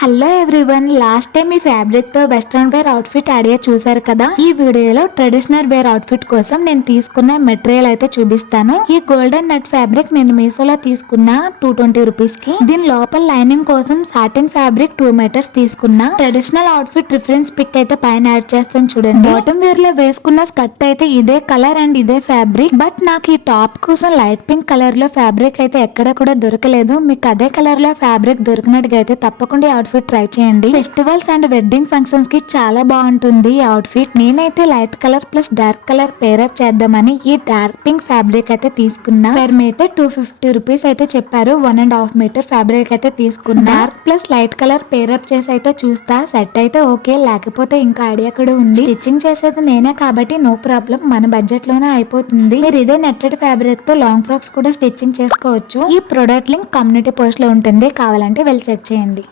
Hello everyone, last time ఈ fabric తో western wear outfit idea చూసారు కదా. ఈ వీడియోలో ట్రెడిషనల్ వేర్ అవుట్ఫిట్ కోసం నేను తీసుకున్న మెటీరియల్ అయితే చూపిస్తాను. ఈ గోల్డెన్ నెట్ ఫ్యాబ్రిక్ నేను మీషోలో తీసుకున్న 220 రూపీస్ కి. దీని లోపల లైనింగ్ కోసం సాటిన్ ఫ్యాబ్రిక్ 2 మీటర్స్ తీసుకున్నా. ట్రెడిషనల్ అవుట్ఫిట్ రిఫరెన్స్ పిక్ అయితే పైన యాడ్ చేస్తాను చూడండి. బాటమ్ వేర్ లో వేసుకున్న స్కర్ట్ అయితే ఇదే కలర్ అండ్ ఇదే ఫ్యాబ్రిక్. బట్ నాకు ఈ టాప్ కోసం లైట్ పింక్ కలర్ లో ఫ్యాబ్రిక్ అయితే ఎక్కడ కూడా దొరకలేదు. మీకు అదే కలర్ లో ఫ్యాబ్రిక్ దొరికినట్టుగా అయితే తప్పకుండా అవుట్ఫిట్ ట్రై చేయండి. ఫెస్టివల్స్ అండ్ వెడ్డింగ్ ఫంక్షన్స్ కి చాలా బాగుంటుంది ఈ అవుట్ఫిట్. నేనైతే light colour plus dark colour pair up చేద్దామని ఈ డార్క్ పింక్ ఫ్యాబ్రిక్ అయితే తీసుకున్నా. పర్ మీటర్ 250 రూపీస్ అయితే చెప్పారు. 1.5 మీటర్ ఫ్యాబ్రిక్ అయితే తీసుకున్నా. Dark plus light colour pair up చేసి అయితే చూస్తా. సెట్ అయితే ఓకే, లేకపోతే ఇంకా ఐడియా కూడా ఉంది. స్టిచ్చింగ్ చేసేది నేనే కాబట్టి నో ప్రాబ్లం, మన బడ్జెట్ లోనే అయిపోతుంది. మీరు ఇదే నెట్టెడ్ ఫ్యాబ్రిక్ తో లాంగ్ ఫ్రాక్స్ కూడా స్టిచ్చింగ్ చేసుకోవచ్చు. ఈ ప్రొడక్ట్ లింక్ కమ్యూనిటీ పోస్ట్ లో ఉంటుంది, కావాలంటే వెళ్ళి చెక్ చేయండి.